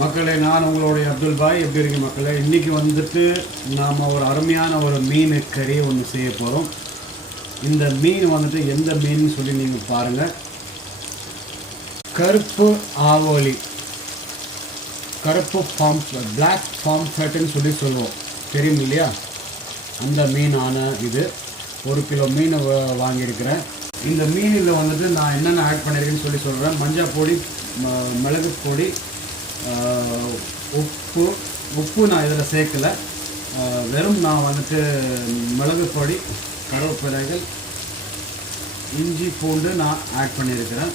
மக்களே, நான் உங்களுடைய அப்துல் பாய். எப்படி இருக்கு மக்களே? இன்றைக்கி வந்துட்டு நாம் ஒரு அருமையான ஒரு மீன் கறி ஒன்று செய்ய போகிறோம். இந்த மீன் வந்துட்டு எந்த மீன் சொல்லி நீங்கள் பாருங்கள். கருப்பு ஆவோலி, கருப்பு பிளாக் பாம்ஃப்ரெட்டுன்னு சொல்லுவோம், தெரியும் இல்லையா? அந்த மீனான இது 1 கிலோ மீன் வாங்கியிருக்கிறேன். இந்த மீனில் வந்துட்டு நான் என்னென்ன ஆட் பண்ணியிருக்கேன்னு சொல்லி சொல்கிறேன். மஞ்சள் பொடி, மிளகு பொடி, உப்பு நான் இதில் சேர்க்கலை. வெறும் நான் வந்துட்டு மிளகு பொடி, கருவேப்பிலைகள், இஞ்சி பூண்டு நான் ஆட் பண்ணியிருக்கிறேன்.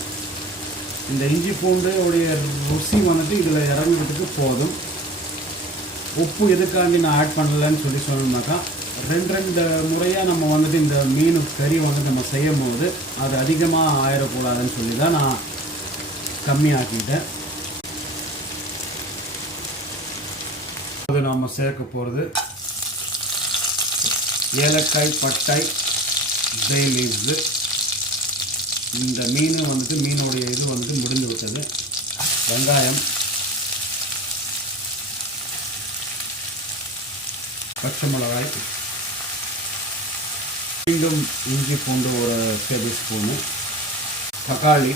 இந்த இஞ்சி பூண்டு உடைய ருசி வந்துட்டு இதில் இறங்குறதுக்கு போதும். உப்பு எதுக்காண்டி நான் ஆட் பண்ணலைன்னு சொல்லி சொன்னோம்னாக்கா, ரெண்டு முறையாக நம்ம வந்துட்டு இந்த மீன் கறி வந்துட்டு நம்ம செய்யும் போது அது அதிகமாக ஆயிடக்கூடாதுன்னு சொல்லி தான் நான் கம்மியாக்கிட்டேன். அது நாம் சேர்க்க போகிறது ஏலக்காய், பட்டை, பே லீவ்ஸு. இந்த மீன் வந்துட்டு மீனுடைய இது வந்துட்டு முடிந்து விட்டது. வெங்காயம், பச்சை மிளகாய், மீண்டும் இஞ்சி பூண்டு 1 டேபிள் ஸ்பூனு, தக்காளி,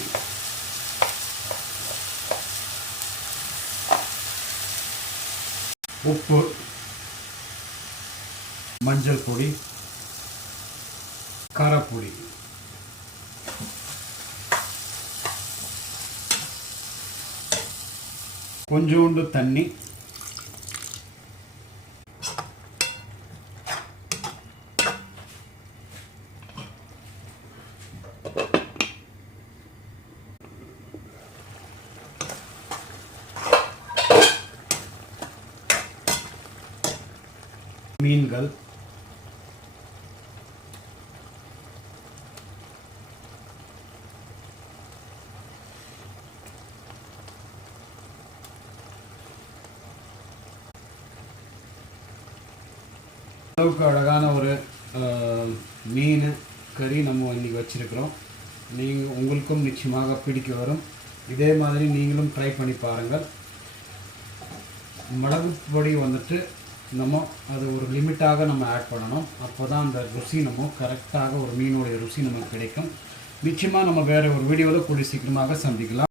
உப்பு, மஞ்சள் பொடி, காரப்பொடி, கொஞ்சோண்டு தண்ணி, மீன்கள், அளவுக்கு அழகான ஒரு மீன் கறி நம்ம இன்றைக்கி வச்சுருக்கிறோம். உங்களுக்கும் நிச்சயமாக பிடிக்க வரும். இதே மாதிரி நீங்களும் ட்ரை பண்ணி பாருங்கள். மிளகு பொடி வந்துட்டு நம்ம அது ஒரு லிமிட்டாக நம்ம ஆட் பண்ணணும். அப்போ தான் அந்த ருசி நம்ம கரெக்டாக ஒரு மீனுடைய ருசி நமக்கு கிடைக்கும். நிச்சயமாக நம்ம வேறு ஒரு வீடியோவில் கூடிய சீக்கிரமாக சந்திக்கலாம்.